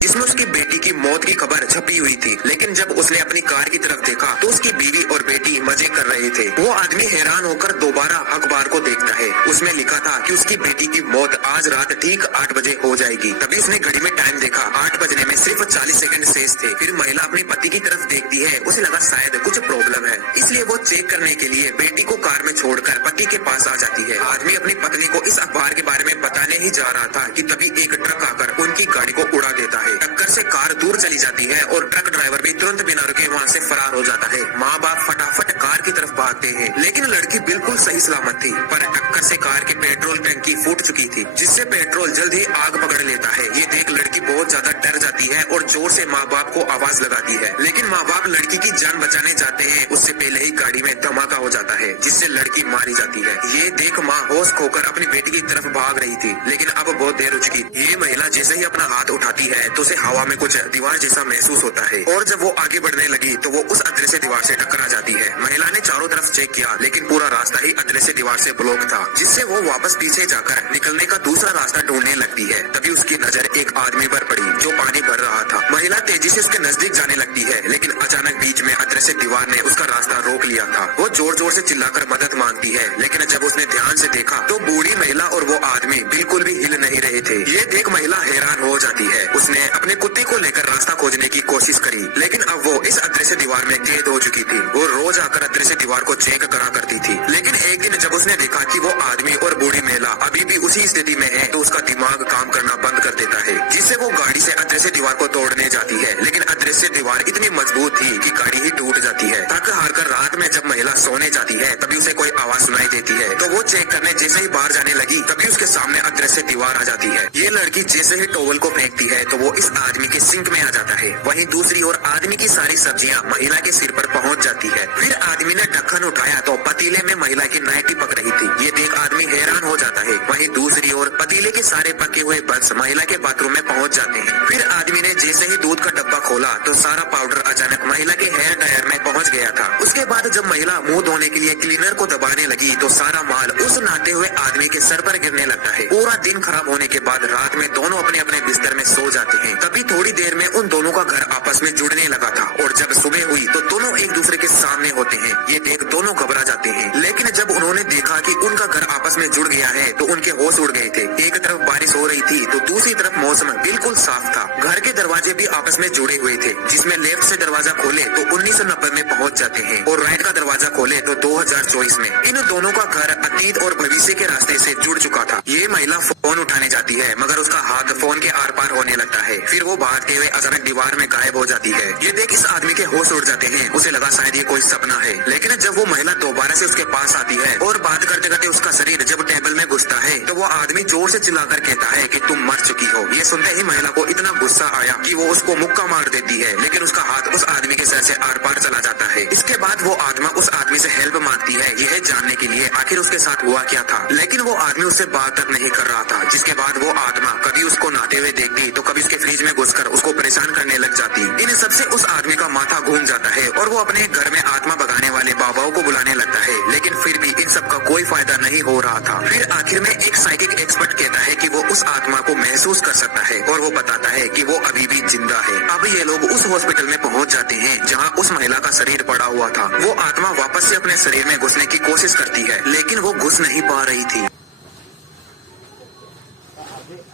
जिसमें उसकी बेटी की मौत की खबर छपी हुई थी। लेकिन जब उसने अपनी कार की तरफ देखा तो उसकी बीवी और बेटी मजे कर रहे थे। वो आदमी हैरान होकर दोबारा अखबार को देखता है। उसमें लिखा था कि उसकी बेटी की मौत आज रात ठीक 8 बजे हो जाएगी। तभी उसने घड़ी में टाइम देखा, 8 बजने में सिर्फ 40 सेकंड शेष थे। फिर महिला अपने पति की तरफ देखती है। उसे लगा शायद कुछ प्रॉब्लम है, इसलिए वो चेक करने के लिए बेटी को कार में छोड़कर पति के पास आ जाती है। आदमी अपनी पत्नी को इस अखबार के बारे में बताने ही जा रहा था कि तभी एक ट्रक आकर उनकी गाड़ी को उड़ा देता है। टक्कर से कार दूर चली जाती है और ट्रक ड्राइवर भी तुरंत बिना रुके वहाँ से फरार हो जाता है। माँ बाप फटाफट कार की तरफ भागते हैं, लेकिन लड़की बिल्कुल सही सलामत थी। पर टक्कर से कार की पेट्रोल टंकी फूट चुकी थी, जिससे पेट्रोल जल्द ही आग पकड़ लेता है। ये देख लड़की बहुत ज्यादा डर जाती है और जोर से माँ बाप को आवाज लगाती है। लेकिन माँ बाप लड़की की जान बचाने जाते हैं, उससे पहले ही गाड़ी में धमाका हो जाता है, जिससे लड़की मारी जाती है। ये देख माँ होश खोकर अपनी बेटी की तरफ भाग रही थी, लेकिन अब बहुत देर हो चुकी। ये महिला जैसे ही अपना हाथ उठाती है तो उसे हवा में कुछ दीवार जैसा महसूस होता है, और जब वो आगे बढ़ने लगी तो वो उस अदृश्य दीवार से टकरा जाती है। महिला ने चारों तरफ चेक किया, लेकिन पूरा रास्ता ही अदृश्य दीवार से ब्लॉक था, जिससे वो वापस पीछे जाकर निकलने का दूसरा रास्ता ढूंढने लगती है। तभी उसकी नजर एक आदमी पर पड़ी जो पानी भर रहा था। महिला तेजी से उसके नजदीक जाने लगती है, लेकिन अचानक बीच में अदृश्य दीवार ने उसका रास्ता रोक लिया था। वो जोर जोर से चिल्लाकर मदद मांगती है, लेकिन जब उसने ध्यान से देखा तो बूढ़ी महिला और वो आदमी बिल्कुल भी हिल नहीं रहे थे। ये देख महिला हैरान हो जाती है। उसने अपने कुत्ते को लेकर रास्ता खोजने की कोशिश करी, लेकिन अब वो इस अदृश्य दीवार में कैद हो चुकी थी। वो रोज आकर अदृश्य दीवार को चेक करा करती थी, लेकिन एक दिन जब उसने देखा कि वो आदमी और बूढ़ी महिला अभी भी उसी स्थिति में है, तो उसका दिमाग काम करना बंद कर देता है, जिससे वो गाड़ी से अदृश्य दीवार को तोड़ने जाती है। लेकिन अदृश्य दीवार इतनी मजबूत थी कि गाड़ी ही टूट जाती है। थक हार कर रात में जब महिला सोने जाती है, तभी उसे कोई आवाज सुनाई देती है। तो वो चेक करने जैसे ही बाहर जाने लगी, तभी उसके सामने अदृश्य दीवार आ जाती है। ये लड़की जैसे ही टॉवल को फेंकती है तो वो इस आदमी के सिंक में आ जाता है। वहीं दूसरी ओर आदमी की सारी सब्जियां महिला के सिर पर पहुंच जाती है। फिर आदमी ने ढक्कन उठाया तो पतीले में महिला की नाइटी पक रही थी। ये देख आदमी हैरान हो जाता है। वहीं दूसरी ओर पतीले के सारे पके हुए बर्ड्स महिला के बाथरूम में पहुंच जाते हैं। फिर आदमी ने जैसे ही दूध का डब्बा खोला तो सारा पाउडर अचानक महिला के हेयर ड्रायर में पहुंच गया था। उसके बाद जब महिला मुंह धोने के लिए क्लीनर को दबाने लगी तो सारा माल उस नहाते हुए आदमी के सर पर गिरने लगता है। पूरा दिन खराब होने के बाद रात में दोनों अपने अपने बिस्तर में सो जाते हैं। तभी थोड़ी देर में उन दोनों का घर आपस में जुड़ने लगा था, और जब सुबह हुई तो दोनों एक दूसरे के सामने होते हैं। ये देख दोनों घबरा जाते हैं, लेकिन जब उन्होंने देखा कि उनका घर आपस में जुड़ गया है तो उनके होश उड़ गए थे। एक तरफ बारिश हो रही थी तो दूसरी तरफ मौसम बिल्कुल साफ था। घर के दरवाजे भी आपस में जुड़े हुए थे, जिसमें लेफ्ट से दरवाजा खोले तो 1990 में पहुंच जाते हैं, और राइट का दरवाजा खोले तो 2024 में। इन दोनों का घर अतीत और भविष्य के रास्ते से जुड़ चुका था। ये महिला फोन उठाने जाती है, मगर उसका हाथ फोन के आर पार होने लगता है। फिर वो भागते हुए अचानक दीवार में गायब हो जाती है। ये देख इस आदमी के होश उड़ जाते हैं। उसे लगा शायद ये कोई सपना है, लेकिन जब वो महिला दोबारा से उसके पास आती है और बात करते करते उसका शरीर जब टेबल में घुसता है तो वो आदमी जोर से चिल्लाकर कहता है कि तुम मर चुकी हो। ये सुनते ही महिला को इतना गुस्सा आया कि वो उसको मुक्का मार देती है, लेकिन उसका हाथ उस आदमी के सर से आर पार चला जाता है। इसके बाद वो आत्मा उस आदमी से हेल्प मांगती है, यह जानने के लिए आखिर उसके साथ हुआ क्या था। लेकिन वो आदमी उससे बात तक नहीं कर रहा था। जिसके बाद वो आत्मा कभी उसको नहाते हुए देखती तो कभी उसके फ्रिज में घुसकर उसको परेशान करने लग जाती। इन सबसे उस आदमी का माथा घूम जाता है और वो अपने घर में आत्मा भगाने वाले बाबाओं को बुलाने लगता है, लेकिन फिर भी इन सब का कोई फायदा नहीं हो रहा था। फिर आखिर में एक साइकिक एक्सपर्ट कहता है कि वो उस आत्मा को महसूस कर सकता है, और वो बताता है कि वो अभी भी जिंदा है। अब ये लोग उस हॉस्पिटल में पहुंच जाते हैं जहां उस महिला का शरीर पड़ा हुआ था। वो आत्मा वापस से अपने शरीर में घुसने की कोशिश करती है, लेकिन वो घुस नहीं पा रही थी।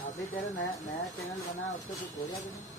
अभी तेरा नया नया चैनल बना, उसको कुछ बोला तुमने?